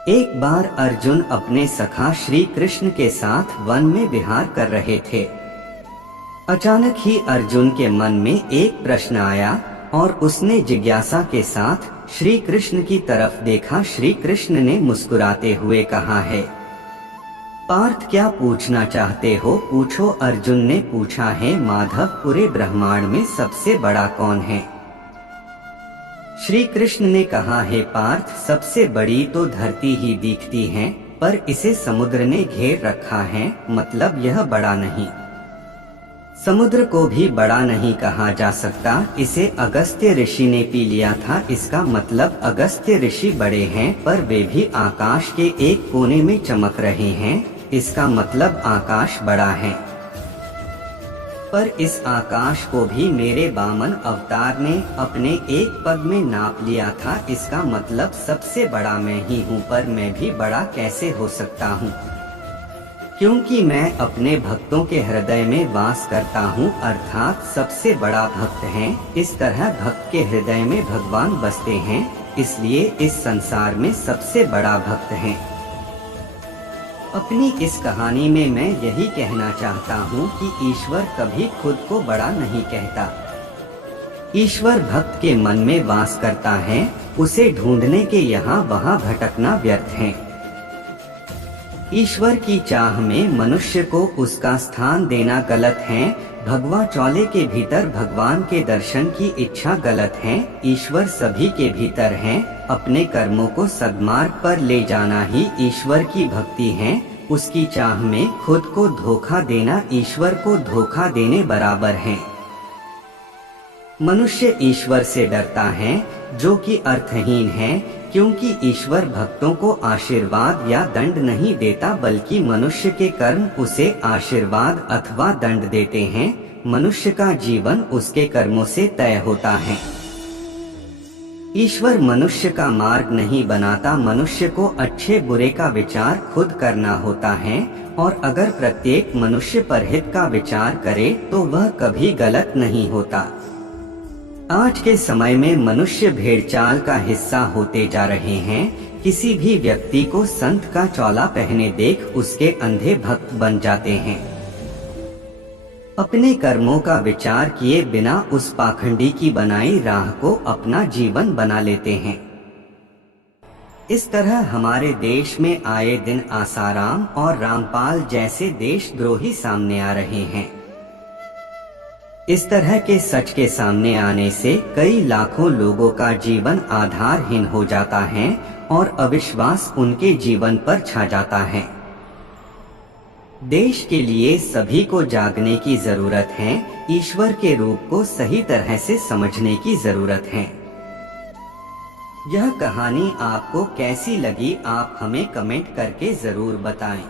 एक बार अर्जुन अपने सखा श्री कृष्ण के साथ वन में विहार कर रहे थे। अचानक ही अर्जुन के मन में एक प्रश्न आया और उसने जिज्ञासा के साथ श्री कृष्ण की तरफ देखा। श्री कृष्ण ने मुस्कुराते हुए कहा है, पार्थ क्या पूछना चाहते हो पूछो। अर्जुन ने पूछा है माधव, पूरे ब्रह्मांड में सबसे बड़ा कौन है? श्री कृष्ण ने कहा है पार्थ, सबसे बड़ी तो धरती ही दिखती है, पर इसे समुद्र ने घेर रखा है, मतलब यह बड़ा नहीं। समुद्र को भी बड़ा नहीं कहा जा सकता। इसे अगस्त्य ऋषि ने पी लिया था, इसका मतलब अगस्त्य ऋषि बड़े हैं, पर वे भी आकाश के एक कोने में चमक रहे हैं, इसका मतलब आकाश बड़ा है। पर इस आकाश को भी मेरे वामन अवतार ने अपने एक पग में नाप लिया था, इसका मतलब सबसे बड़ा मैं ही हूँ, पर मैं भी बड़ा कैसे हो सकता हूँ? क्योंकि मैं अपने भक्तों के हृदय में वास करता हूँ, अर्थात सबसे बड़ा भक्त है। इस तरह भक्त के हृदय में भगवान बसते हैं, इसलिए इस संसार में सबसे बड़ा भक्त है। अपनी इस कहानी में मैं यही कहना चाहता हूँ कि ईश्वर कभी खुद को बड़ा नहीं कहता। ईश्वर भक्त के मन में वास करता है, उसे ढूंढने के यहाँ वहाँ भटकना व्यर्थ है। ईश्वर की चाह में मनुष्य को उसका स्थान देना गलत है। भगवा चौले के भीतर भगवान के दर्शन की इच्छा गलत है। ईश्वर सभी के भीतर है, अपने कर्मों को सद्मार्ग पर ले जाना ही ईश्वर की भक्ति है। उसकी चाह में खुद को धोखा देना ईश्वर को धोखा देने बराबर है। मनुष्य ईश्वर से डरता है, जो कि अर्थहीन है, क्योंकि ईश्वर भक्तों को आशीर्वाद या दंड नहीं देता, बल्कि मनुष्य के कर्म उसे आशीर्वाद अथवा दंड देते हैं। मनुष्य का जीवन उसके कर्मों से तय होता है। ईश्वर मनुष्य का मार्ग नहीं बनाता, मनुष्य को अच्छे बुरे का विचार खुद करना होता है, और अगर प्रत्येक मनुष्य परहित का विचार करे तो वह कभी गलत नहीं होता। आज के समय में मनुष्य भेड़चाल का हिस्सा होते जा रहे हैं। किसी भी व्यक्ति को संत का चोला पहने देख उसके अंधे भक्त बन जाते हैं। अपने कर्मों का विचार किए बिना उस पाखंडी की बनाई राह को अपना जीवन बना लेते हैं। इस तरह हमारे देश में आए दिन आसाराम और रामपाल जैसे देशद्रोही सामने आ रहे हैं। इस तरह के सच के सामने आने से कई लाखों लोगों का जीवन आधारहीन हो जाता है और अविश्वास उनके जीवन पर छा जाता है। देश के लिए सभी को जागने की जरूरत है, ईश्वर के रूप को सही तरह से समझने की जरूरत है। यह कहानी आपको कैसी लगी, आप हमें कमेंट करके जरूर बताएं।